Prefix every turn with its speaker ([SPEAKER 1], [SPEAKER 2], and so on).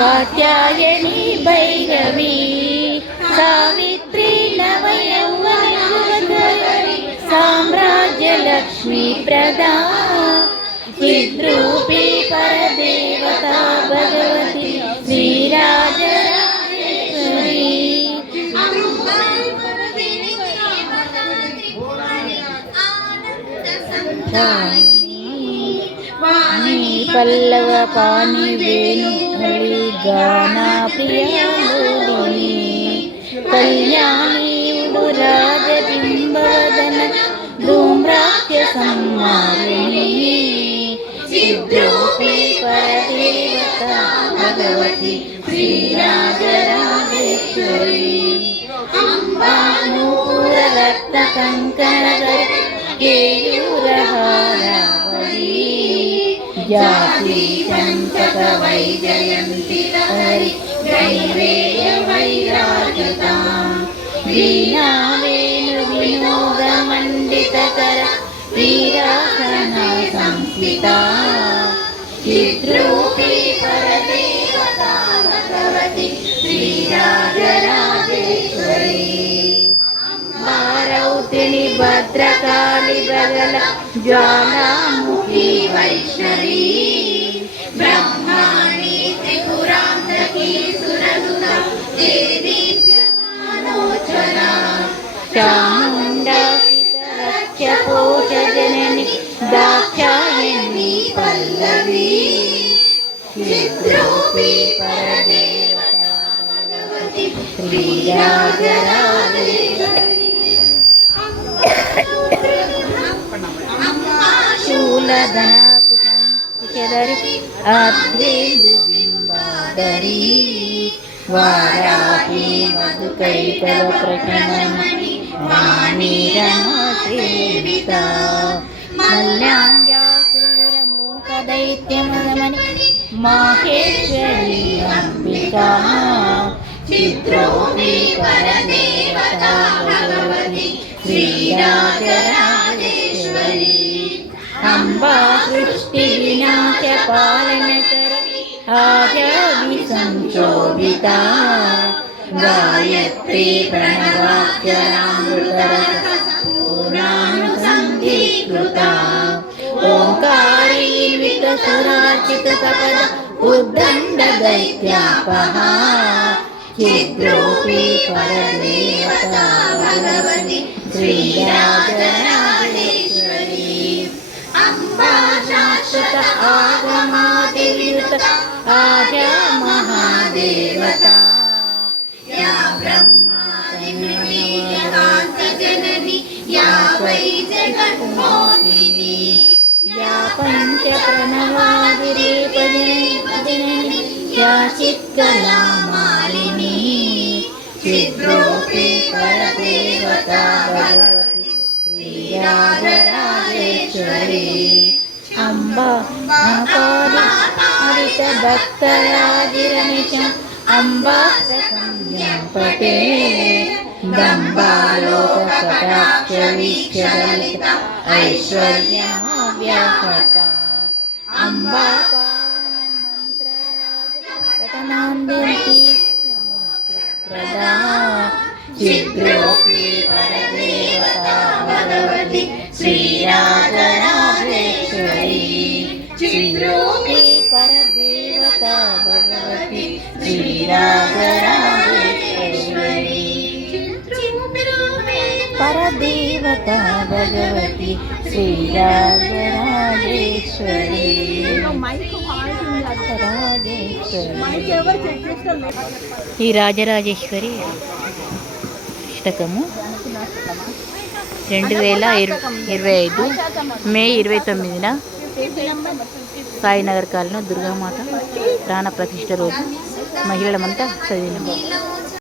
[SPEAKER 1] कात्यायनी भैरवी सावित्री नवयुव साम्राज्यलक्ष्मी प्रदा पितररूपी परदेवता। వాణి పల్లవ పాని వేణు గానా ప్రియాలోని కళ్యాణి రాజబింబవదన ధూమ్రాఖ్య సంహారిణి సిద్ధోపి పరదేవత భగవతి శ్రీరాజరాజేశ్వరి అంబానూర రక్త కంకణ జాతి చంపక వైజయంతి హరి నైవేయ వైరాజత వీణా వేణు వినోద మండిత కర వీరాసన భద్రకాళి బగల జ్వాలాముఖి వైష్ణవి. బ్రహ్మాణి త్రిపురాంతకి సురదుత దేదీప్యమానోచన చాముండాసిత పోష జనని దాక్షాయణి పల్లవి. చిత్రోపి పరదేవత భగవతి శ్రీరాజరాజేశ్వరి. री वारापि मधुकैतप्रशीरात्रिता कल्याया माहेश्वरी अम्बिका चित्रोऽपि परदेवता विद्या श्रीराजराजेश्वरी। అంబికా చిత్రోపి పరదేవత భగవతి శ్రీరాజరాజేశ్వరి అంబా సృష్టి వినాశ పాలన కరి ఆజావి సంశోభిత గాయత్రి ప్రణవాక్షరామృతరస పూర్ణానుసంధీకృత ఓంకారీ వికసురాచిత సపద ఉద్దండ आगमादिवित आजा महादेवता। या ब्रह्मादिमृतिकान्तजननी या वै जगन्मोहिनी। या पञ्चप्रणवादिरेपजननी या चित्कलामालिनी चिद्रोपि परदेवता भगवति। श्रीरागराजेश्वरी పరదేవత భగవతి శ్రీరాజరాజేశ్వరి హరిత భక్తరాజిరనిశం అంబా పటే ఐశ్వర్యవ్యాహత. అంబా మంత్రరాజ ప్రదా చిద్రూపీ పరదేవత భగవతి. శ్రీరాజరాజేశ్వరి చిద్రూపీ పరదేవత భగవతి శ్రీరాజరాజేశ్వరి పరదేవత భగవతి శ్రీరాజరాజేశ్వరి రాజేశ్వరి ఈ రాజరాజేశ్వరి అష్టకము. రెండు వేల ఇరవై ఇరవై ఐదు మే ఇరవై తొమ్మిదిన సాయినగర్ కాలనీ దుర్గామాత ప్రాణ ప్రతిష్ట రోజు మహిళలమంతా చదివినాము